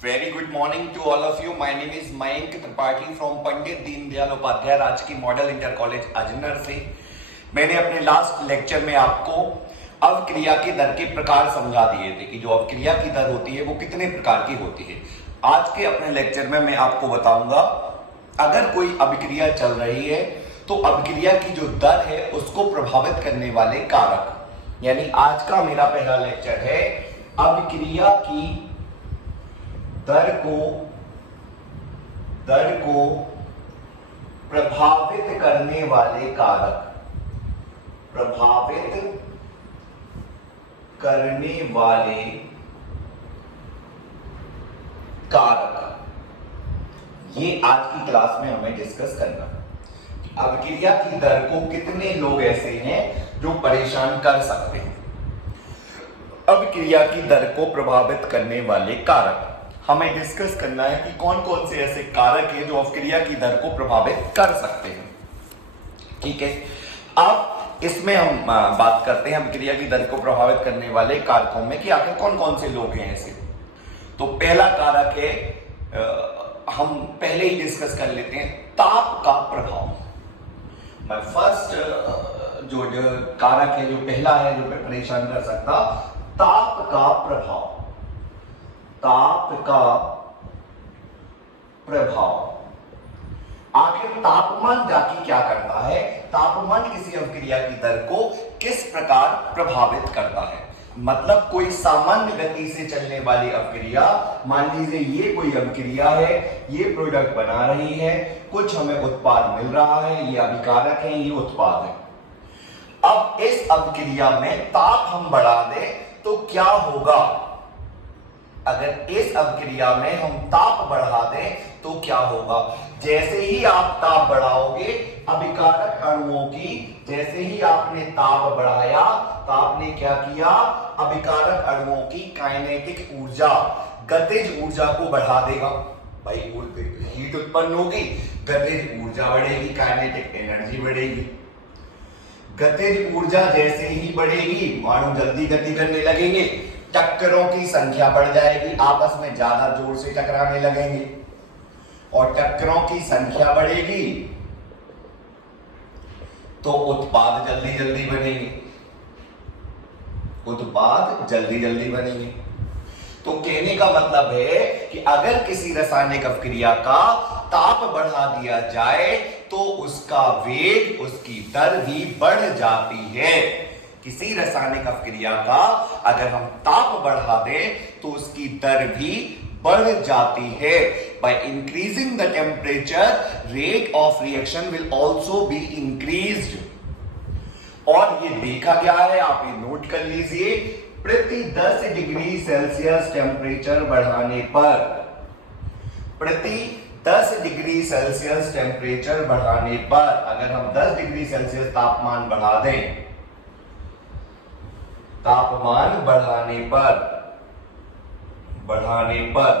Very good morning to all of you. My name is Mayank Tripathi from Pandit Deendayal Upadhyay राजकीय model inter college Ajnar से। मैंने अपने last lecture में आपको अवक्रिया की दर के प्रकार समझा दिए थे कि जो अवक्रिया की दर होती है वो कितने प्रकार की होती है। आज के अपने लेक्चर में मैं आपको बताऊंगा अगर कोई अभिक्रिया चल रही है तो अभिक्रिया की जो दर है उसको प्रभावित करने वाले कारक, यानी आज का मेरा पहला लेक्चर है अभिक्रिया की दर को प्रभावित करने वाले कारक, प्रभावित करने वाले कारक, ये आज की क्लास में हमें डिस्कस करना है। अभिक्रिया की दर को कितने लोग ऐसे हैं जो परेशान कर सकते हैं। अभिक्रिया की दर को प्रभावित करने वाले कारक हमें डिस्कस करना है कि कौन कौन से ऐसे कारक हैं जो अभिक्रिया की दर को प्रभावित कर सकते हैं। ठीक है, अब इसमें हम बात करते हैं अभिक्रिया की दर को प्रभावित करने वाले कारकों में कि आखिर कौन कौन से लोग हैं ऐसे। तो पहला कारक है, हम पहले ही डिस्कस कर लेते हैं, ताप का प्रभाव। मैं फर्स्ट जो कारक है, जो पहला है जो परेशान कर सकता, ताप का प्रभाव। ताप का प्रभाव। आखिर तापमान जाके क्या करता है, तापमान किसी अभिक्रिया की दर को किस प्रकार प्रभावित करता है। मतलब कोई सामान्य गति से चलने वाली अभिक्रिया, मान लीजिए ये कोई अभिक्रिया है, ये प्रोडक्ट बना रही है, कुछ हमें उत्पाद मिल रहा है, ये अभिकारक है, ये उत्पाद है। अब इस अभिक्रिया में ताप हम बढ़ा दें तो क्या होगा। अगर इस अभिक्रिया में हम ताप बढ़ा दें तो क्या होगा। जैसे ही आप ताप बढ़ाओगे अभिकारक अणुओं की, जैसे ही आपने ताप बढ़ाया तो आपने क्या किया, अभिकारक अणुओं की काइनेटिक ऊर्जा, गतिज ऊर्जा को बढ़ा देगा। भाई हीट उत्पन्न होगी, गतिज ऊर्जा बढ़ेगी, काइनेटिक एनर्जी बढ़ेगी। गतिज ऊर्जा जैसे ही बढ़ेगी अणु जल्दी गति करने लगेंगे, चक्करों की संख्या बढ़ जाएगी, आपस में ज्यादा जोर से टकराने लगेंगे, और चक्करों की संख्या बढ़ेगी तो उत्पाद जल्दी जल्दी बनेंगे, उत्पाद जल्दी जल्दी बनेंगे। तो कहने का मतलब है कि अगर किसी रासायनिक अभिक्रिया का ताप बढ़ा दिया जाए तो उसका वेग, उसकी दर भी बढ़ जाती है। किसी रासायनिक अभिक्रिया का अगर हम ताप बढ़ा दें तो उसकी दर भी बढ़ जाती है। By increasing the temperature, rate of reaction will also be increased. और ये देखा गया है, आप ये नोट कर लीजिए, प्रति 10 डिग्री सेल्सियस टेम्परेचर बढ़ाने पर, प्रति 10 डिग्री सेल्सियस टेम्परेचर बढ़ाने पर, अगर हम 10 डिग्री सेल्सियस तापमान बढ़ा दें, तापमान बढ़ाने पर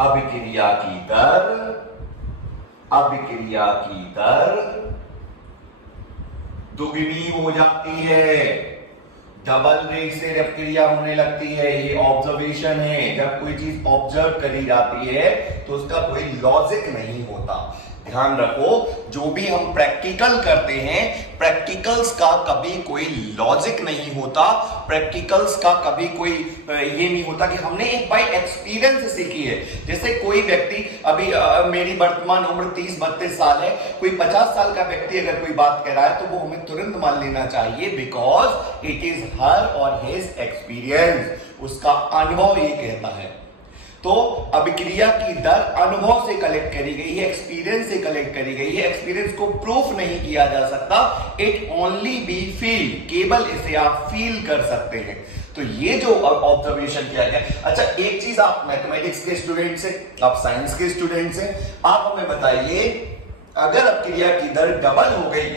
अभिक्रिया की दर दुगनी हो जाती है, डबल रेट से अभिक्रिया होने लगती है। ये ऑब्जर्वेशन है, जब कोई चीज ऑब्जर्व करी जाती है तो उसका कोई लॉजिक नहीं होता। ध्यान रखो, जो भी हम प्रैक्टिकल करते हैं, प्रैक्टिकल्स का कभी कोई लॉजिक नहीं होता, प्रैक्टिकल्स का कभी कोई ये नहीं होता कि हमने एक बाई एक्सपीरियंस सीखी है। जैसे कोई व्यक्ति, अभी मेरी वर्तमान उम्र 30-32 साल है, कोई 50 साल का व्यक्ति अगर कोई बात कह रहा है तो वो हमें तुरंत मान लेना चाहिए, बिकॉज इट इज हर और हिज एक्सपीरियंस, उसका अनुभव ये कहता है। तो अभिक्रिया की दर अनुभव से कलेक्ट करी गई है, एक्सपीरियंस से कलेक्ट करी गई है। एक्सपीरियंस को प्रूफ नहीं किया जा सकता, इट ओनली बी फील, केवल इसे आप फील कर सकते हैं। तो ये जो ऑब्जर्वेशन किया गया। अच्छा, एक चीज, आप मैथमेटिक्स के स्टूडेंट्स हैं, आप साइंस के स्टूडेंट्स हैं, आप हमें बताइए, अगर अभिक्रिया की दर डबल हो गई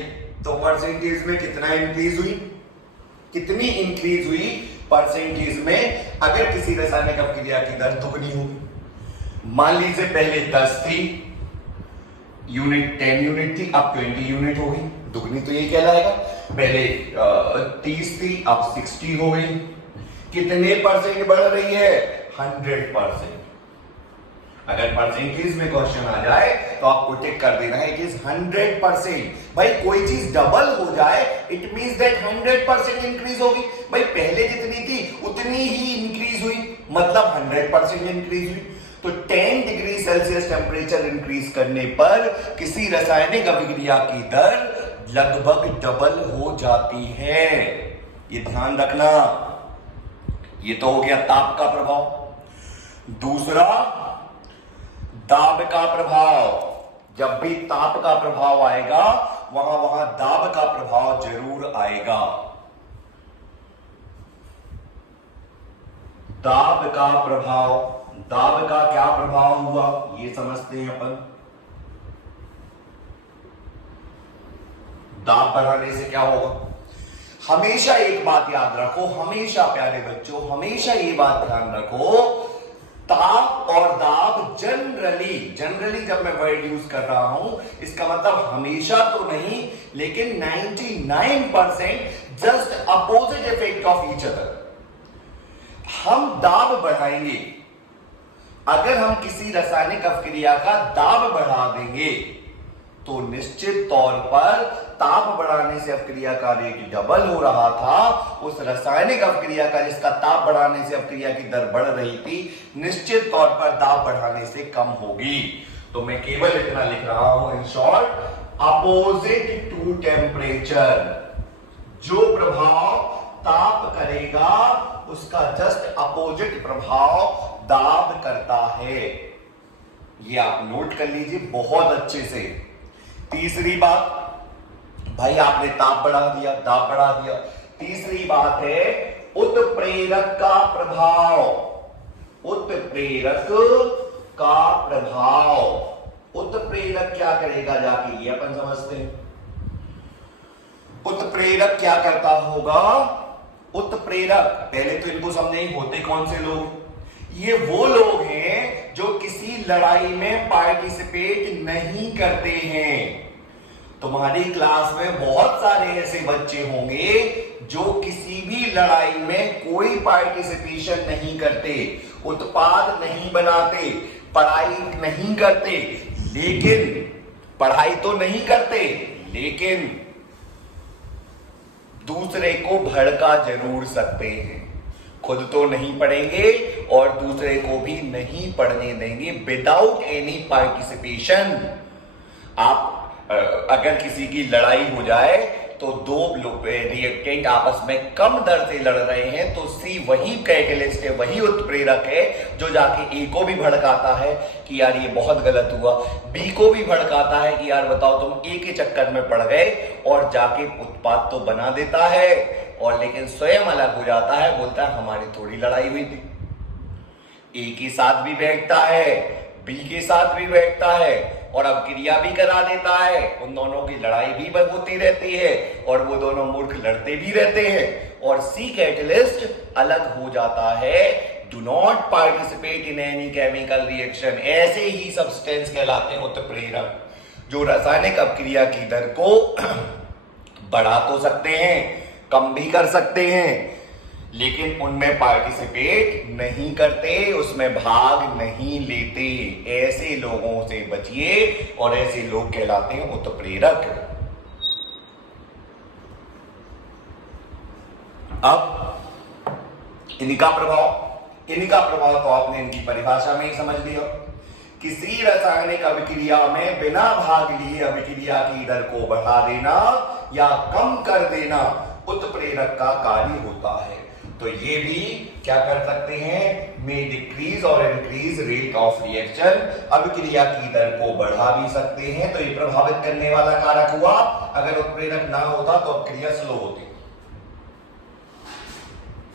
तो परसेंटेज में कितना इंक्रीज हुई, कितनी इंक्रीज हुई परसेंटेज में अगर किसी रासायनिक अभिक्रिया की दर दुगनी होगी। मान लीजिए पहले 10 थी यूनिट, 10 यूनिट थी, अब 20 यूनिट हो गई, दुगनी तो ये कहलाएगा। पहले 30 थी, अब 60 हो गई। कितने परसेंट बढ़ रही है? 100%। अगर परसेंटेज में क्वेश्चन आ जाए तो आपको टिक कर देना है, इट इज 100%। भाई कोई चीज डबल हो जाए इट मींस दैट 100% इंक्रीज होगी। भाई पहले जितनी थी उतनी ही इंक्रीज हुई, मतलब 100% इंक्रीज हुई। तो 10 डिग्री सेल्सियस टेम्परेचर इंक्रीज करने पर किसी रासायनिक अभिक्रिया की दर लगभग डबल हो जाती है। ये ध्यान रखना। ये तो हो गया ताप का प्रभाव। दूसरा दाब का प्रभाव। जब भी ताप का प्रभाव आएगा वहां वहां दाब का प्रभाव जरूर आएगा। दाब का प्रभाव, दाब का क्या प्रभाव हुआ ये समझते हैं अपन। दाब बढ़ाने से क्या होगा? हमेशा एक बात याद रखो, हमेशा प्यारे बच्चों, हमेशा ये बात ध्यान रखो, ताप और दाब जनरली जब मैं वर्ड यूज कर रहा हूं इसका मतलब हमेशा तो नहीं, लेकिन 99% just opposite effect of each other. हम दाब बढ़ाएंगे, अगर हम किसी रासायनिक अभिक्रिया का दाब बढ़ा देंगे तो निश्चित तौर पर ताप बढ़ाने से अभिक्रिया का रेट डबल हो रहा था, उस रासायनिक अभिक्रिया का जिसका ताप बढ़ाने से अभिक्रिया की दर बढ़ रही थी, निश्चित तौर पर दाब बढ़ाने से कम होगी। तो मैं केवल इतना लिख रहा हूं in short, opposite to temperature, जो प्रभाव ताप करेगा उसका जस्ट अपोजिट प्रभाव दाब करता है। ये आप नोट कर लीजिए बहुत अच्छे से। तीसरी बात, भाई आपने ताप बढ़ा दिया, दाब बढ़ा दिया। तीसरी बात है उत्प्रेरक का प्रभाव। उत्प्रेरक का प्रभाव, उत्प्रेरक क्या करेगा जाके ये अपन समझते हैं। उत्प्रेरक क्या करता होगा? उत्प्रेरक, पहले तो इनको समझे होते कौन से लोग? ये वो लोग हैं जो किसी लड़ाई में पार्टिसिपेट नहीं करते हैं। तुम्हारी क्लास में बहुत सारे ऐसे बच्चे होंगे जो किसी भी लड़ाई में कोई पार्टिसिपेशन नहीं करते, उत्पाद नहीं बनाते, पढ़ाई नहीं करते, लेकिन पढ़ाई तो नहीं करते लेकिन दूसरे को भड़का जरूर सकते हैं। खुद तो नहीं पढ़ेंगे और दूसरे को भी नहीं पढ़ने देंगे विदाउट एनी पार्टिसिपेशन। आप अगर किसी की लड़ाई हो जाए तो दो रिएक्टेंट आपस में कम दर से लड़ रहे हैं तो सी वही कैटलिस्ट है, वही उत्प्रेरक है जो जाके ए को भी भड़काता है कि यार ये बहुत गलत हुआ, बी को भी भड़काता है कि यार बताओ तुम ए के चक्कर में पड़ गए, और जाके उत्पाद तो बना देता है और लेकिन स्वयं अलग हो जाता है, बोलता है हमारी थोड़ी लड़ाई हुई थी। ए के साथ भी बैठता है, बी के साथ भी बैठता है और अब क्रिया भी करा देता है, उन दोनों की लड़ाई भी होती रहती है और वो दोनों मूर्ख लड़ते भी रहते हैं और सी कैटलिस्ट अलग हो जाता है। Do not participate in any chemical reaction. ऐसे ही सब्सटेंस कहलाते हैं उत्प्रेरक, जो रासायनिक अपक्रिया की दर को बढ़ा तो सकते हैं, कम भी कर सकते हैं, लेकिन उनमें पार्टिसिपेट नहीं करते, उसमें भाग नहीं लेते। ऐसे लोगों से बचिए और ऐसे लोग कहलाते हैं उत्प्रेरक। अब इनका प्रभाव तो आपने इनकी परिभाषा में ही समझ लिया। किसी रासायनिक अभिक्रिया में बिना भाग लिए अभिक्रिया की दर को बढ़ा देना या कम कर देना उत्प्रेरक का कार्य होता है। तो ये भी क्या कर सकते हैं, में डिक्रीज और इंक्रीज रेट ऑफ रिएक्शन, अभिक्रिया की दर को बढ़ा भी सकते हैं। तो ये प्रभावित करने वाला कारक हुआ। अगर उत्प्रेरक ना होता तो अभिक्रिया स्लो होती।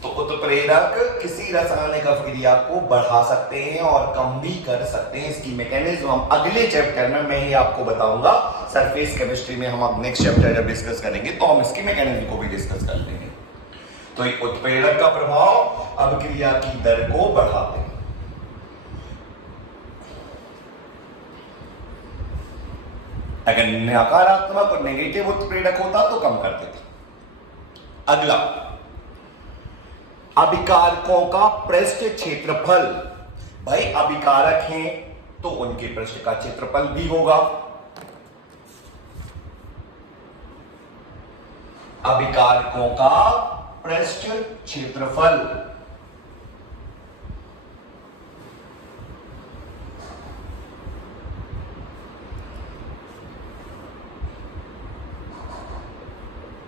तो उत्प्रेरक किसी रासायनिक अभिक्रिया को बढ़ा सकते हैं और कम भी कर सकते हैं। इसकी मैकेनिज्म हम अगले चैप्टर में मैं ही आपको बताऊंगा। सरफेस केमिस्ट्री में हम अब नेक्स्ट चैप्टर जब डिस्कस करेंगे तो हम इसकी मैकेनिज्म को भी डिस्कस कर लेंगे। तो उत्प्रेरक का प्रभाव अभिक्रिया की दर को बढ़ाते हैं। अगर नकारात्मक और नेगेटिव उत्प्रेरक होता तो कम कर देता। अगला, अभिकारकों का पृष्ठ क्षेत्रफल। भाई अभिकारक हैं, तो उनके पृष्ठ का क्षेत्रफल भी होगा। अभिकारकों का पृष्ठ क्षेत्रफल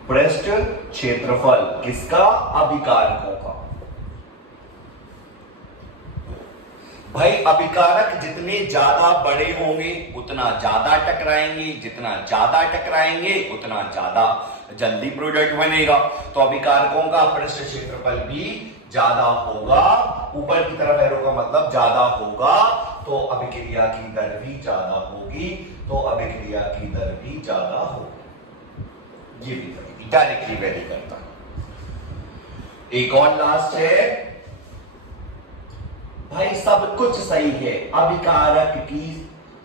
पृष्ठ क्षेत्रफल किसका? अभिकारकों का। भाई अभिकारक जितने ज्यादा बड़े होंगे उतना ज्यादा टकराएंगे, जितना ज्यादा टकराएंगे उतना ज्यादा जल्दी प्रोडक्ट बनेगा। तो अभिकारकों का पृष्ठ क्षेत्रफल भी ज्यादा होगा, ऊपर की तरफ एरो का मतलब ज्यादा होगा, तो अभिक्रिया की दर भी ज्यादा होगी, तो अभिक्रिया की दर भी ज्यादा होगी। ये भी डायरेक्टली वेरी करता है। एक और लास्ट है भाई, सब कुछ सही है, अभिकारक की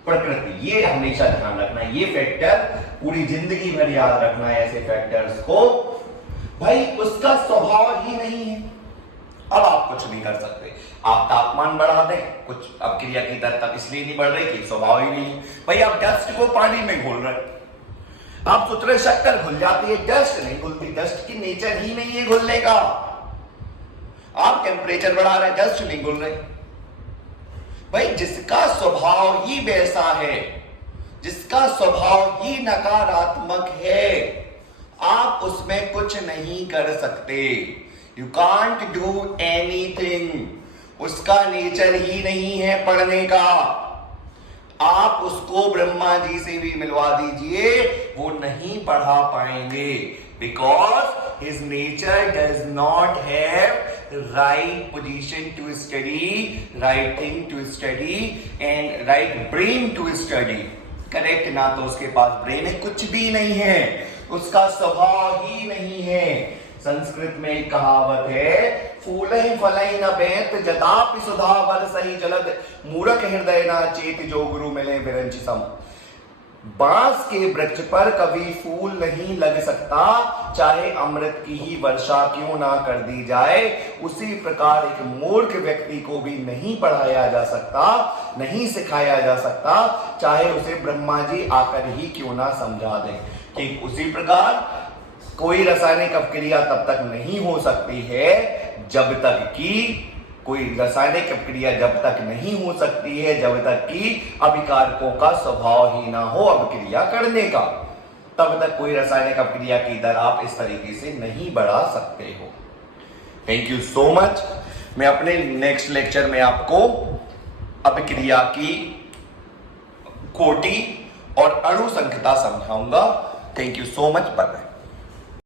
प्रकृति, ये हमेशा ध्यान रखना है, ये फैक्टर पूरी जिंदगी भर याद रखना है ऐसे फैक्टर्स को। भाई उसका स्वभाव ही नहीं है, अब आप कुछ नहीं कर सकते। आप तापमान बढ़ा दें, कुछ अभिक्रिया की दर तक इसलिए नहीं बढ़ रही कि स्वभाव ही नहीं है। भाई आप डस्ट को पानी में घोल रहे, आप सोच रहे शक्कर घुल जाती है, डस्ट नहीं घुलती, डस्ट की नेचर ही नहीं है घुलने का। आप टेम्परेचर बढ़ा रहे, डस्ट नहीं घुल रहे। भाई जिसका स्वभाव ही वैसा है, जिसका स्वभाव ही नकारात्मक है, आप उसमें कुछ नहीं कर सकते। यू कांट डू एनीथिंग, उसका नेचर ही नहीं है पढ़ने का। आप उसको ब्रह्मा जी से भी मिलवा दीजिए, वो नहीं पढ़ा पाएंगे, because his nature does not have right position to study, right thing to study and right brain to study. Correct, ना तो उसके पास ब्रेन है, कुछ भी नहीं है, उसका स्वभाव ही नहीं है। संस्कृत में एक कहावत है, फूलहि फलहि न बेत जतापि सुधा बरसहि जलद, मूरख हृदय न चेत जो गुरु मिले बिरंचि सम। बांस के वृक्ष पर कभी फूल नहीं लग सकता, चाहे अमृत की ही वर्षा क्यों ना कर दी जाए। उसी प्रकार एक मूर्ख व्यक्ति को भी नहीं पढ़ाया जा सकता, नहीं सिखाया जा सकता, चाहे उसे ब्रह्मा जी आकर ही क्यों ना समझा दें। ठीक उसी प्रकार कोई रासायनिक अपक्रिया तब तक नहीं हो सकती है जब तक कि कोई रासायनिक अपक्रिया जब तक नहीं हो सकती है जब तक कि अभिकारकों का स्वभाव ही ना हो अपक्रिया करने का, तब तक कोई रासायनिक अपक्रिया की दर आप इस तरीके से नहीं बढ़ा सकते हो। Thank you so much. मैं अपने नेक्स्ट लेक्चर में आपको अपक्रिया की कोटि और अणु संख्यता समझाऊंगा। Thank you so much, bye bye.